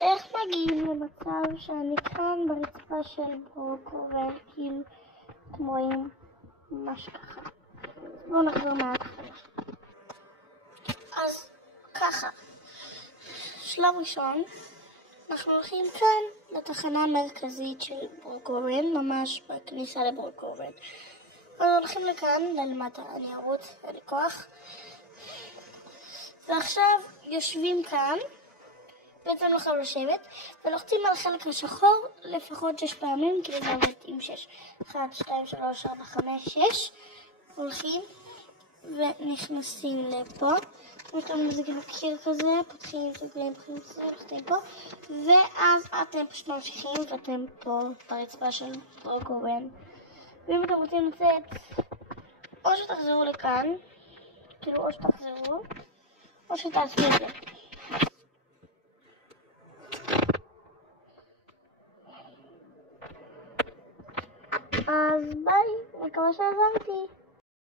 איך מגיעים למצב שאני כאן ברצפה של ברוקו וכאילו אתם רואים ממש ככה. בואו נחזור מההתחלה. אז ככה, שלב ראשון, אנחנו הולכים כאן לתחנה המרכזית של ברוקורן, ממש בכניסה לברוקורן. אז הולכים לכאן, ללמטה, אני ארוץ, אין לי כוח. ועכשיו יושבים כאן, בעצם נוכל לשבת, ולוחצים על החלק השחור לפחות 6 פעמים, כאילו זה עובד עם 6. 1, 2, 3, 4, 5, 6. הולכים ונכנסים לפה. יש לנו מזיק הקיר כזה, פותחים, סוגרים, פותחים פה. ואז אתם פשוט ממשיכים ואתם פה ברצפה של ברוקורן. ואם אתם רוצים לצאת, או שתחזרו לכאן, כאילו או שתחזרו, או שתעשו את זה. אז ביי, מקווה שעזרתי.